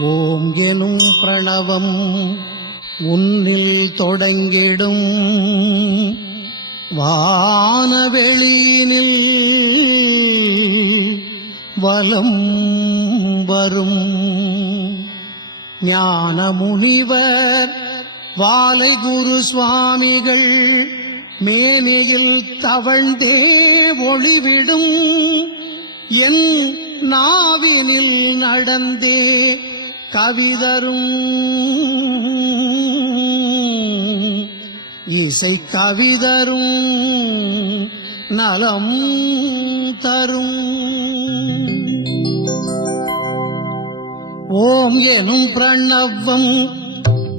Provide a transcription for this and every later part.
ஓம் எனும் பிரணவம் உன்னில் தொடங்கிடும். வானவெளியினில் வலம் வரும். ஞான முனிவர் வாலை குரு சுவாமிகள் மேனியில் தவழ்ந்தே ஒளிவிடும். என் நாவினில் நடந்தே கவிதரும் இசை கவிதரும் நலம் தரும். ஓம் எனும் பிரணவம்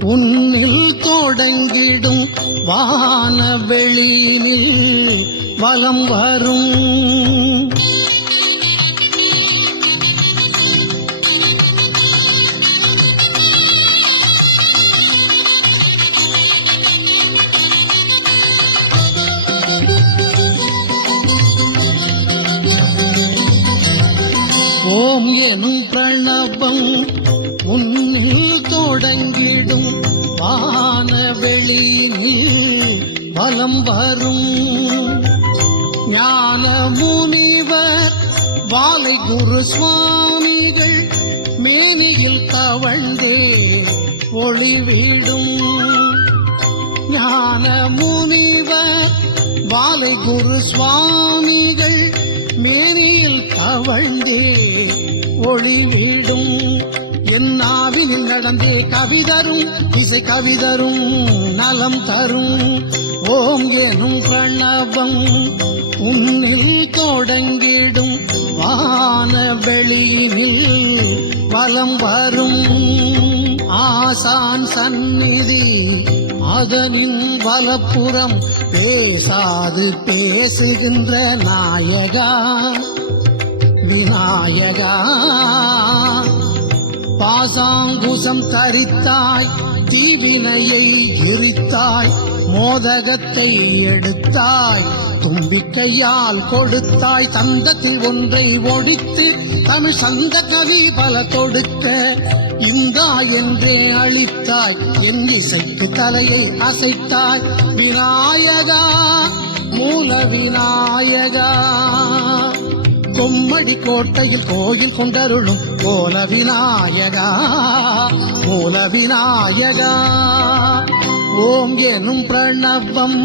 உன்னில் தொடங்கிடும் வான வெளியில் வலம் வரும். ஓம் எனும் பிரணவம் உன்னில் தொடங்கிடும் வானவெளி நீ வலம் வரும். ஞான முனிவர் வாலை குரு சுவாமிகள் மேனியில் தவழ்ந்து ஒளிவிடும். ஞான முனிவர் வாலை குரு சுவாமிகள் மேனியில் அவங்கே ஒளிவிடும் என் நாவினில் நடந்தே கவிதரும் இசை கவிதரும் நலம் தரும். ஓம் எனும் பிரணவம் உன்னில் தொடங்கிடும். வான வெளியினில் வலம் வரும். ஆசான் சந்நிதி அதனின் வலப்புறம் பேசாது பேசுகின்ற நாயகா. விநாயகா. பாசாங்குசம் தரித்தாய் தீவினையை எரித்தாய் மோதகத்தை எடுத்தாய் தும்பிக்கையால் கொடுத்தாய் தந்தத்தில் ஒன்றை ஒழித்து தமிழ் சந்த கவி பல தொடுக்க இந்தா என்றே அளித்தாய் என் இசைக்கு தலையை அசைத்தாய் விநாயகா மூல விநாயகா. கொம்மடி கோட்டையில் கோயில் கொண்டருளும் கோல விநாயகா மூல விநாயகா ஓம் எனும் பிரணவம்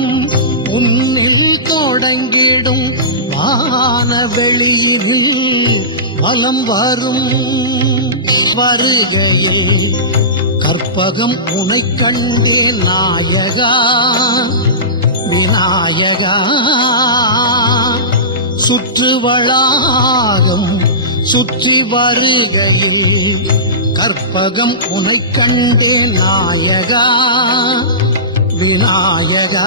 உன்னில் தொடங்கிடும் வான வெளியினில் வலம் வரும். வருகையில் கற்பகம் உனை கண்டே நாயகா விநாயகா. சுற்று வளாகம் சுற்றி வருகையில் கற்பகம் உனை கண்டே நாயகா விநாயகா.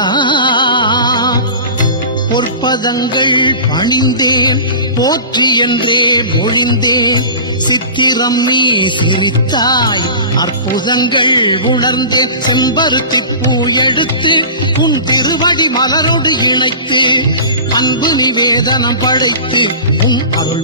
பொற்பதங்கள் பணிந்தேன் போற்றி என்றே மொழிந்தேன் சித்திரம் நீ சிரித்தாய் அற்புதங்கள் உணர்ந்து செம்பருத்தி பூ எடுத்து உன் திருவடி மலரோடு இணைத்து அன்பு நிவேதனம் உன் அருள்.